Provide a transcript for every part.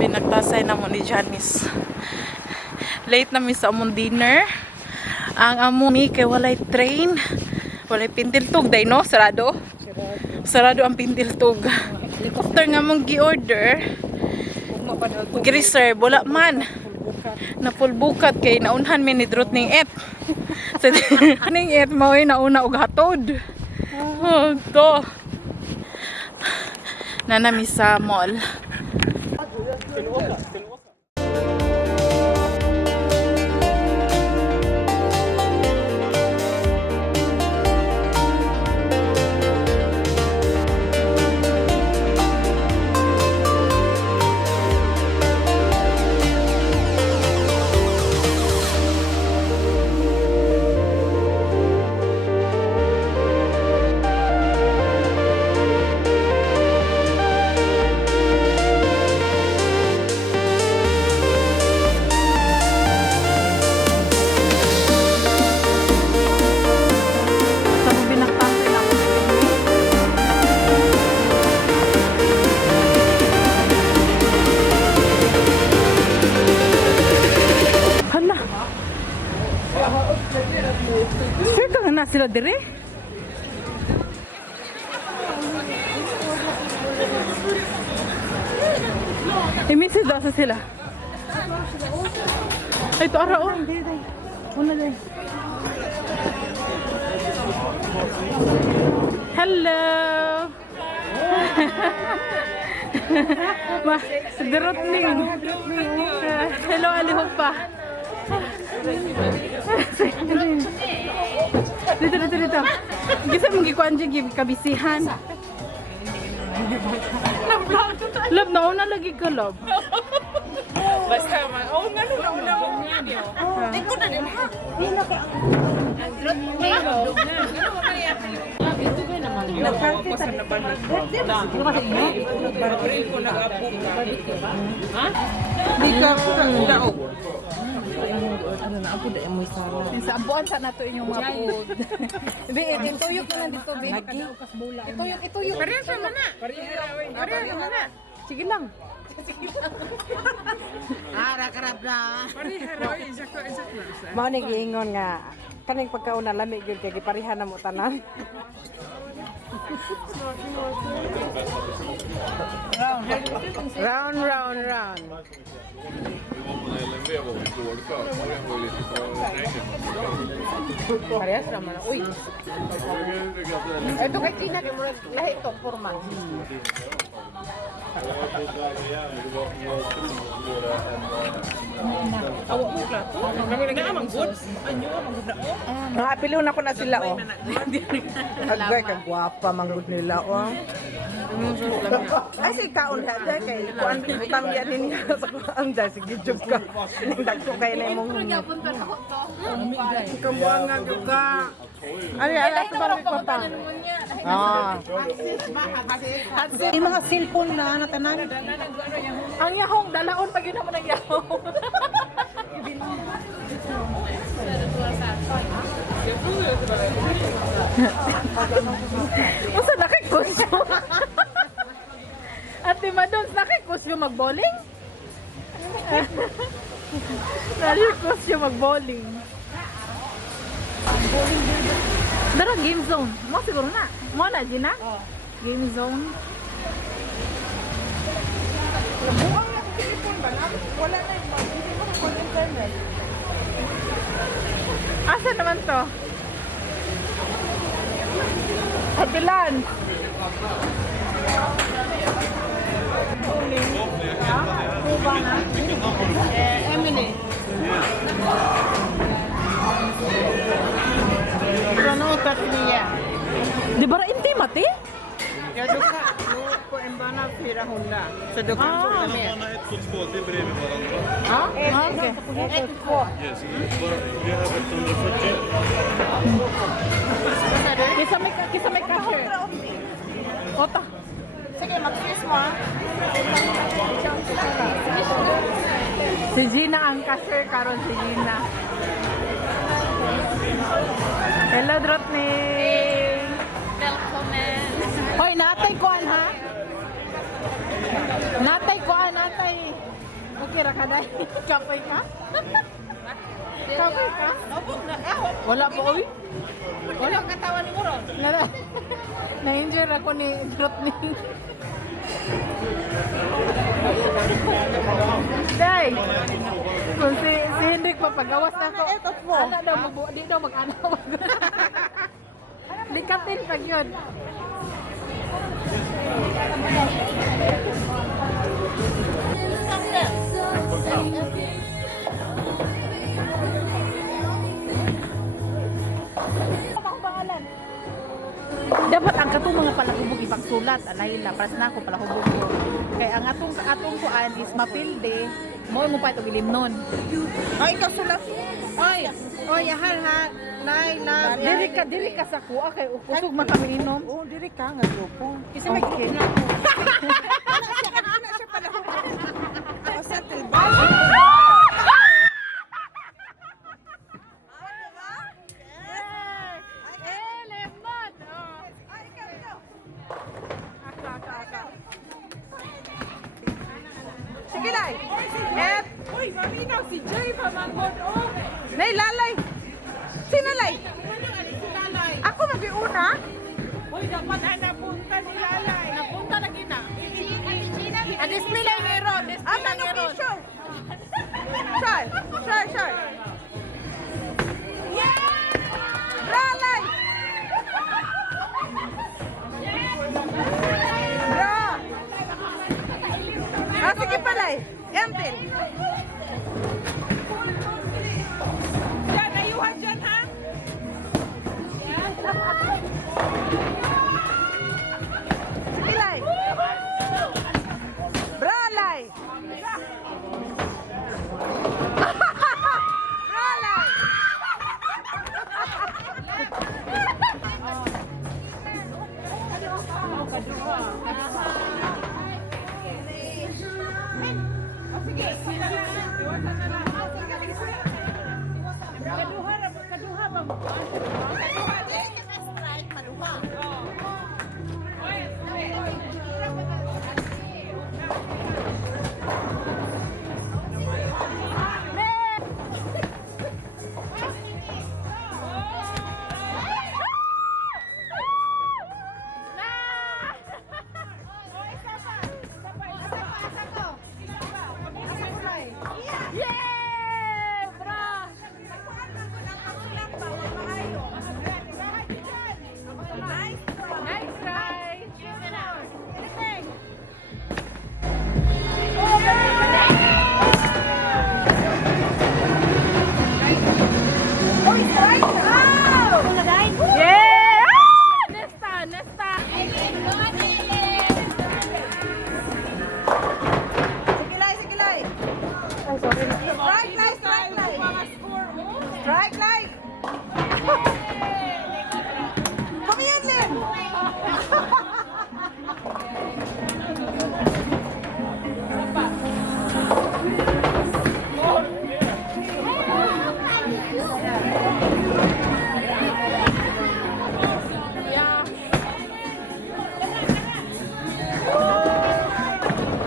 Pinagtasay na mo ni Janice. Late na mi sa among dinner. Ang among kay walay train. Walay pintiltog day no, sarado. Sarado ang pintiltog. After nga mong gi-order, gi-reserve wala man. Na full bukat kay naunhan mi ni Drut ning et. Sa ning et maoy nauna og hatod. Oh, to. Nanami sa mall. Sure ka nga na sila dire? I-message daw sa sila. Ay, ito ara oh. Una day. Hello! Ma, Drotning. Hello, alihupa. Dito. Gisa mong gikuan dyan, kabisihan. Love na una lagi ka, love. Basta man, nga na Tingko na din ha. Ang drot mo na. Gano'n mo kaya. Ito kayo naman yun. Nakakita na ba na? Baril ko nag-apog na. Ha? Di ka daog. Ano na ako dahil mo isara. Sa abuan sa nato inyong mga food. Ituyok na lang dito, Big. Ituyok. Parehas naman na. Parehas na. Sige lang. Karab na. Mao ni giingon nga kaning pagkauna lamig gyud kay giparihan na mo tanan. Round. Parehas naman na. Uy. Ito kay Tina kay murag lahi to forma. Awa mo plato. Nga amang good. Anyo amang good na o. Nga apilo na ko na sila oh. Agay ka gwapa manggod nila oh. Ay si kaon ha dai kay kuan bitang yan niya sa kuan dai sige job ka. Ning dagko kay na imong. Kamuang nga jud ka. Ay sa barang ko pa. Yung mga cellphone na natanan. Ang yahong, dalaon pag yun naman ang yahong. Masa nakikusyo? Ate Madon, nakikusyo mag-bowling? Nakikusyo mag-bowling. Dara, game zone. Mo siguro na. Mo na, Gina? Game zone. Buang na sa cellphone ba na? Wala na hindi mo na internet. Asa naman to? Kapilan. Emily. Ano tatliya? Di ba intimate eh? Jag duka, nu på en bana 400. Så du kan få med. Bana 1 och 2, det är bredvid varandra. Ja, Okay. 1, 2. Yes. Vi har 140. Kisa may cashier. Ota. Sige, mag-kiss mo ha. Si Gina ang cashier karon si Gina. Hello, Drotning. Välkommen. Hoy, natay kuan ha? Natay kuan, natay. ra ka dai. Kapay ka? Kapay ka? Wala pa oy. Wala ang katawan ni Moron. Na-enjoy ako ni Grot ni. Day! Kung si Hendrik papagawas na ako. Anak daw, di daw mag-anaw. Di katin pag yun. Dapat ang katong mga palahubog ibang sulat, alayla, paras na ako palahubog ko. Kaya ang atong kuan is mapilde, mo pa ito gilimnon. Ay, ikaw sulat. Oy, ahal ha. Nay, love. Diri ka sa kuha, kay usog man kami inom. Oo, diri ka nga grupo. Kasi may Okay. Ano siya pala? Ako sa tribal. Sige, Lai. Uy, maminaw si Jay pamangod oh. Nay, lalay. Sino, Lai? Lalay. Ako mag-iuna. Uy, dapat napunta ni Lalay. Napunta na gina. Display lang meron. Ah, ano picture? Sure. Lalay. Bro. Ah, sige pa, Lai. Empil. Diyan, ayuhan dyan ha. Sige, Lai. Bro, Lai. Bro, Lai. Kaduha ba mo? Sige, Lai. Strike, Lai. Strike, Lai. Come here, Lynn.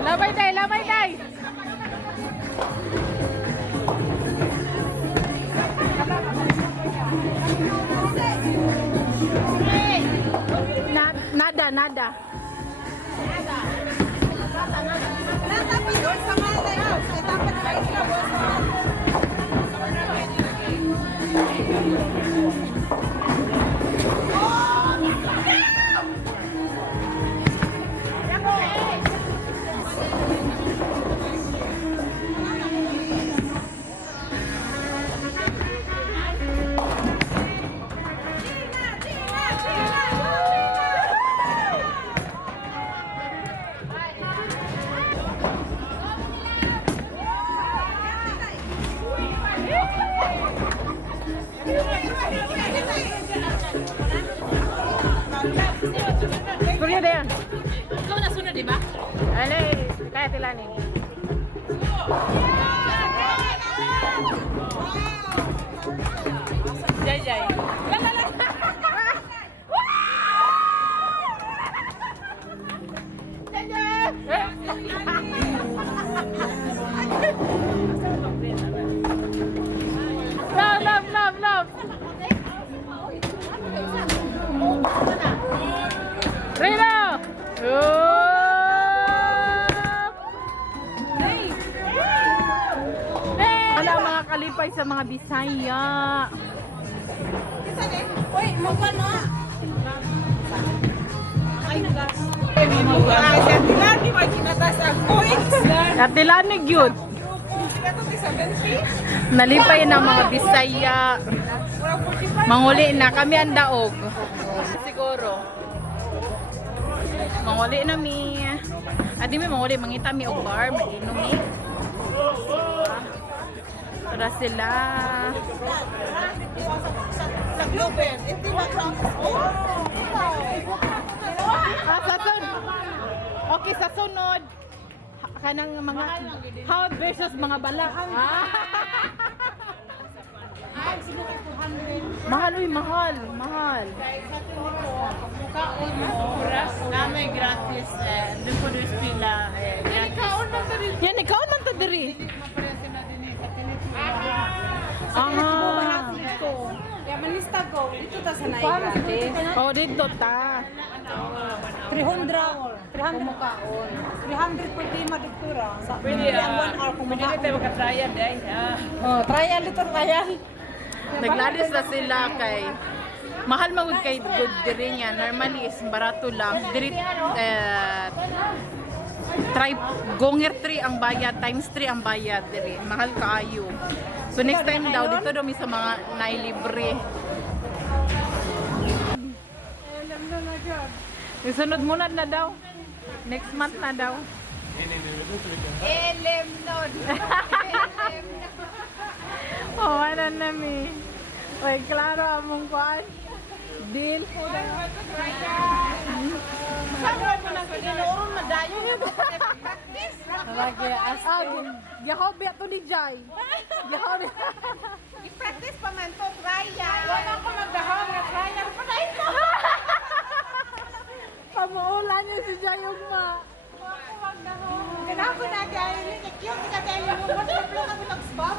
Labay day. Nada. Natapi doon sa malay. Itapan na kayo sila, boss. Kuya din. Ikaw na sunod, di ba? Allerlei, kaya tilanin. Jay. kalipay sa mga Bisaya. Uy, magkano? Lagi may kinatas ang coins. Natilanig yun. Nalipay na mga Bisaya. Manguli na kami ang daog. Siguro. Manguli na mi. Adi mi manguli, mangita mi og bar, mag-inom mi. Tara sila. Sa Globen, ito ba Sa sunod. Okay, sa sunod. Kanang mga how versus mga bala. Mahal, uy, mahal. Mahal. Kaon mo oras na may gratis. Doon po doon pila. Kaon man to rin. Yan, ikaw man to diri. Kaya manista ko, ito ta sa gratis. Oh, dito ta. 300 mukhaon. 300 per tema doktora. Sa Pwede ang 1 hour kung pwede tayo magka-trial dahil. Oh, trial ito, trial. Nagladis na sila kay mahal magud kay good diri niya. Normally is barato lang. Diri try gonger 3 ang bayad, times 3 ang bayad diri. Mahal kaayo. So next time daw dito daw mi sa mga nailibre. Isunod muna na daw. Next month na daw. Oh, ano na mi. Oy, klaro among kuan. Deal. Sabi mo na kinuron madayo niya practice. Lagi as gihobi ato ni Jai. Gihobi. I-practice pa man to, trial. Wala ko magdahon na trial pa na ito. Pamuulan niya si Jai ugma. Ganako na kaya ni cute kita tayo mo mo na ako nag-spam.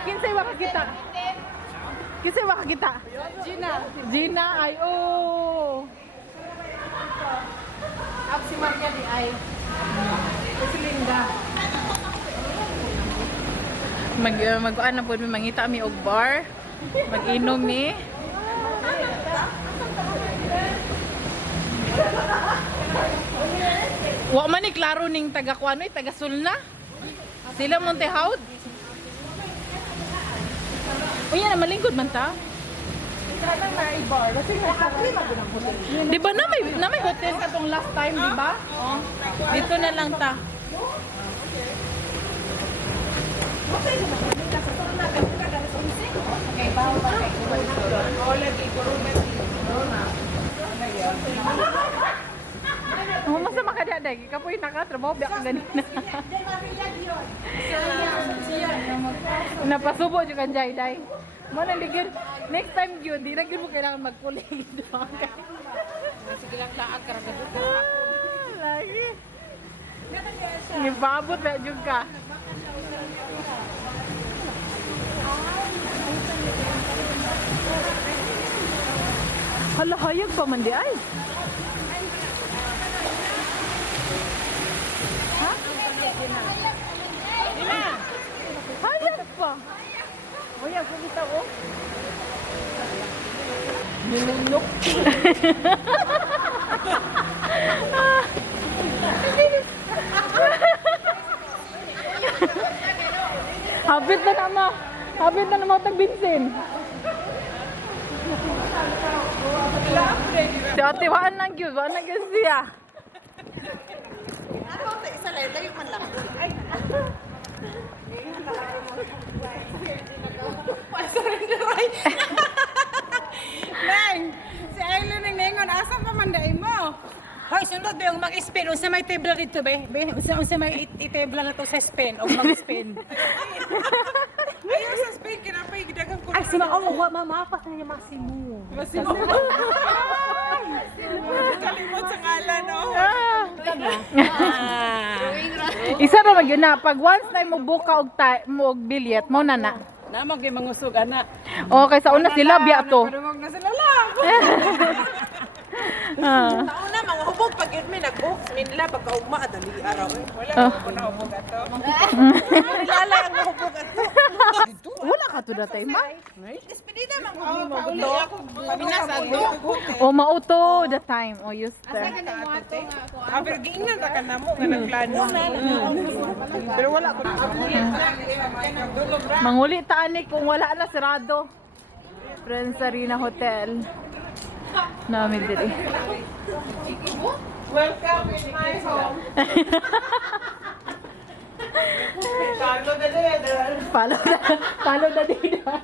Kinsa makakita. Kinsa makakita. Gina ay oh. Ako si Maria di ay. Si Linda. Mag-ano na po mangita mi og bar. Mag-inom mi. Wa man ni klaro ning taga kuano taga Sulna. Sila Montehaud. Unya na malingkod man ta. Di ba na may hotel katong last time, di ba? Dito na lang ta. Oh, masa makadaday kapoy nakatrabaho biya ka ganina. Napasubo jud kan Jai day. Mo na ligid next time gyud di na gyud mo kailangan magkulig dito. Sige lang laag ka rin. Lagi. Ngibabot ba jud ka? Hala, hayag pa man di ay. Ha? Hayag pa. Hayag ko kita oh. Nilunok. Habit na mo. Habit na mo tag-binsin. Si ate, waan lang yun. Waan lang yun siya. Ano ta isa lang dayo man lang. Ay. Pasarinderay. Nang, si Aileen ang nengon asa pa man dai mo? Hoy, sunod ba yung mag-spin? Unsa may table dito, be? Unsa may i-table na to sa spin o mag-spin? Ayaw sa spin, kinapay, gidagang ko. Ay, si mamapas na niya Massimo. Massimo. Kalimot sa ngalan, no? Isa ra man yun na pag once na mo buka og mo og bilyet mo na na. Namang kay mangusog ana. Okay, sa una sila biya to. Pero wag na sila lang. Ah. Taon na mga hubog pag yun may nag-book nila pagka ugma dali araw eh. Wala ko na hubog ato. Nilala ang hubog ato. Wala ka to datay ma. Despedida man ko mo to. Binasado. O mauto the time o use the. Aber giingnan ta ka namo nga nagplano. Pero wala ko. Manguli ta ani kung wala na sarado. Friends Arena Hotel. Namin diri. Welcome in my home. Follow the leader.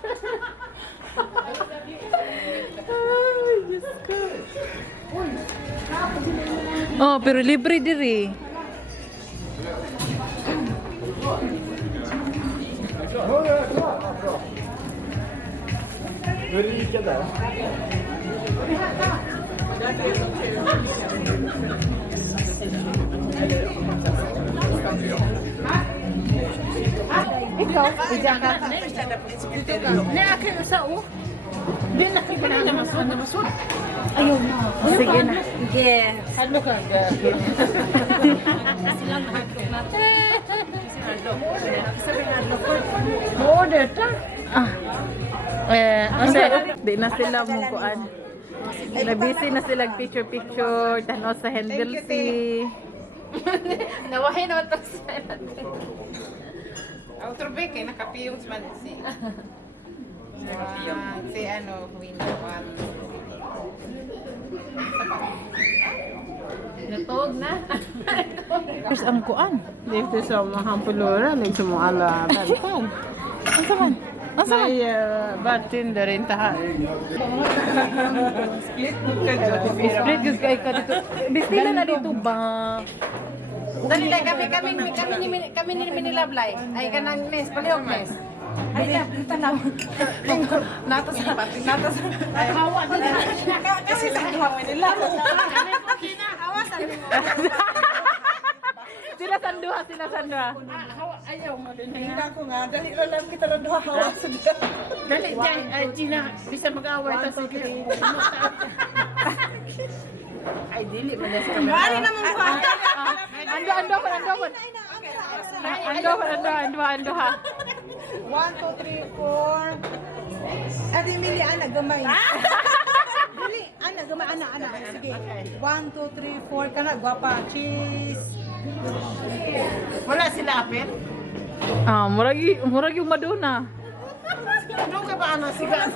Ay, Diyos ko. Oh, pero libre diri. Ikaw, diyan ka. Na akin sa o. Di na kay na masud. Ayaw na. Sige na. Yes. Ano ka ga? Order ta. Ah. Di na sila mungkuan. Nabisi na sila picture tanaw sa Hendelsi. Nawahin naman to sa Outro break kay nakapiyong man si. Si ano, window one. Natog na. There's ang kuan. Dito sa mga pulura, sa mga alaban. Asa man? Asa man? May batin na rin tahan. Split gus kay ka dito. Bistila na dito ba? Dali lang kami ni Lablay. Ay kanang nes, palihog nes. Ay, dito na. Nato sa pati, nato sa Hawa na. Kasi sa hawa nila. Sila sanduha. ayaw mo din. Hindi ko nga. Dali lang kita na duha hawa sa dito. Dali dyan, Gina, bisa mag-away ta sige. Ay dili man sa kamera. Bari naman ko. Ando ha. 1, 2, 3, 4. Ate Emilia, anak, gamay. Dili, anak, gamay, anak. Sige. 1, 2, 3, 4. Kana, guwapa. Cheese. Wala sila apel? Ah, murag yung Madonna. Ano ka ba ano siga?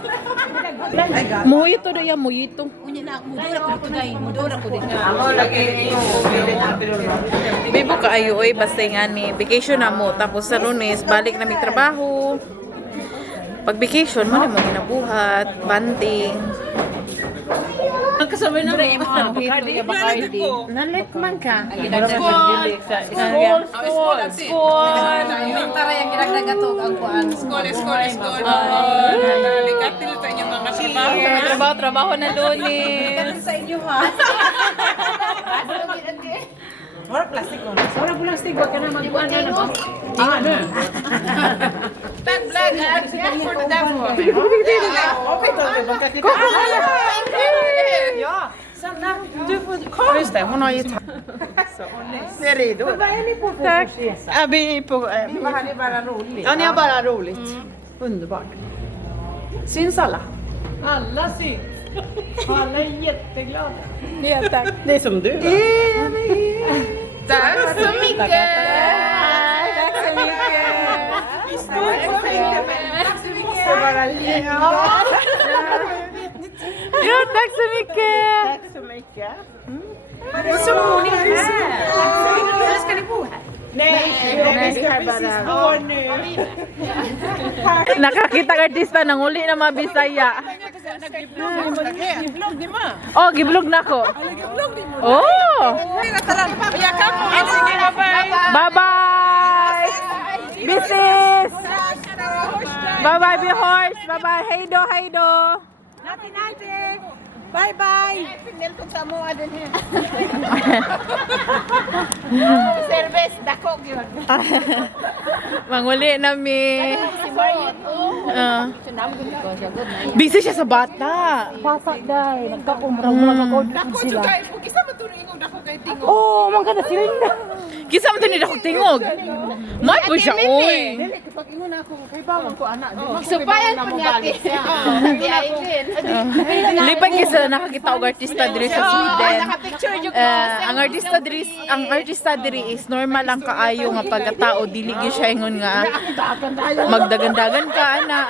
Mojito na yan, mojito. Mudura ko din. Bibo ka ayo oy basta nga ni vacation na mo tapos sa Lunes balik na may trabaho. Pag vacation mo na mo ginabuhat, banding. Magkasabay na rin mo. Nalit man ka. School. Tara yung ginagdagatog ang kuan. School. Likatil sa inyong mga trabaho. Trabaho na Lunes. Sa inyo, ha? Wala plastic ko. Wala plastic, wag ka na mag-kuan na no? Ano? Tag vlog, for the devil. Okay to, magkakita. Ja. Sanna, du får Just det, hon har ju Det är redo. Tack. Vi på... Vi hade bara roligt. Ja, ni har bara roligt. Underbart. Syns alla? Alla syns. Alla är jätteglada. Ja, tack. Det är som du. Tack så mycket! Tack så mycket. Ja, tack så mycket. Tack så mycket. Och så bor ni här. Eller ska ni bo här? Nej, vi ska bara... Nakakita ka artista nang uli na mga Bisaya. Vlogg ni ma. Oh, giblog na ko. Oh! Bye-bye! Bisis! Bye-bye, Bihors! Bye-bye! Heido! Bye-bye! Pinil ko sa mo adin he. Service dako gyud. Manguli na mi. Si Mariet oh. Sunam gud ko siya good na. Busy siya sa bata. Bata dai, nagkakumra-mura Dako mag-order jud sila. kay kung kisa man tuno ingon dako kay tingo. Oh, man kada silinda. Kisa man tinid ako tingog. May po siya, oy. Dili kapag ingon ako kay bawang ko anak, di man Supayan ko niya ti. Di Aileen. Lipan kasi nakakita og artista diri sa Sweden. Naka-picture jud ko. Ang artista diri is normal lang kaayo nga pagkatao, dili gyud siya ingon nga magdagandagan ka ana.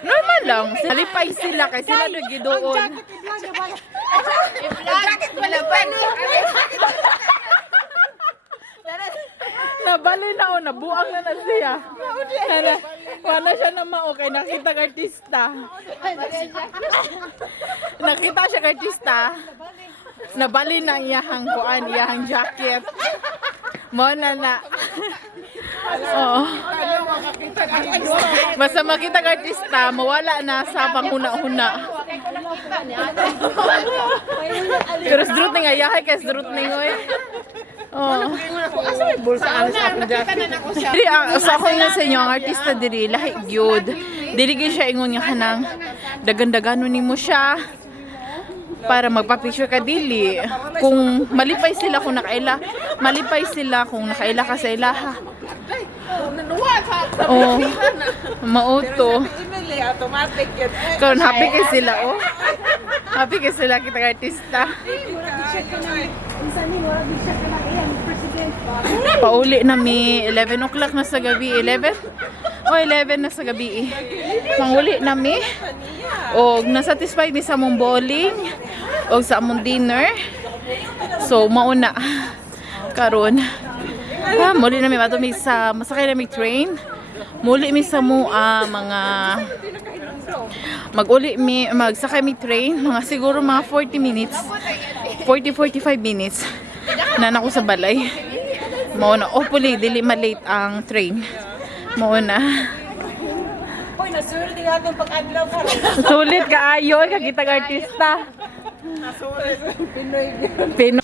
Normal lang, salipay sila kay sila na gidoon. Jacket wala pa ni. Nabali na o, nabuang na na siya. Wala siya na mao kay nakita ka artista. Nakita siya ka artista. Nabali na ang iyahang kuan, iyahang jacket. Mo na. Oo. Basta makita ka artista, mawala na sa panghuna-huna. Pero sdrutning ayahay kay sdrutning oy. Oh. Asa may bulsa alas ako dyan? Diri sa ako nga sa inyo ang artista diri lahi gyud. Dili gyud siya ingon nga kanang dagan-daganon nimo siya para magpa-picture ka dili. Kung malipay sila kung nakaila, malipay sila kung nakaila ka sa ilaha. Oh. Mauto. Email automatic yun. Karon happy kay sila oh. Happy kay sila kita ka artista. Pauli na mi 11 o'clock na sa gabi. 11? O 11 na sa gabi. Manguli na mi. O nasatisfied mi sa among bowling o sa among dinner. So mauna karon. Muli na mi matumi sa masakay na mi train. Muli mi sa mua mga magsakay mi train mga siguro mga 40 minutes. 40-45 minutes na nako sa balay. Mauna, hopefully dili ma-late ang train. Mauna. Uy, nasulit nga itong pag-adlaw ka. Sulit kaayo kakita ka artista. Pinoy.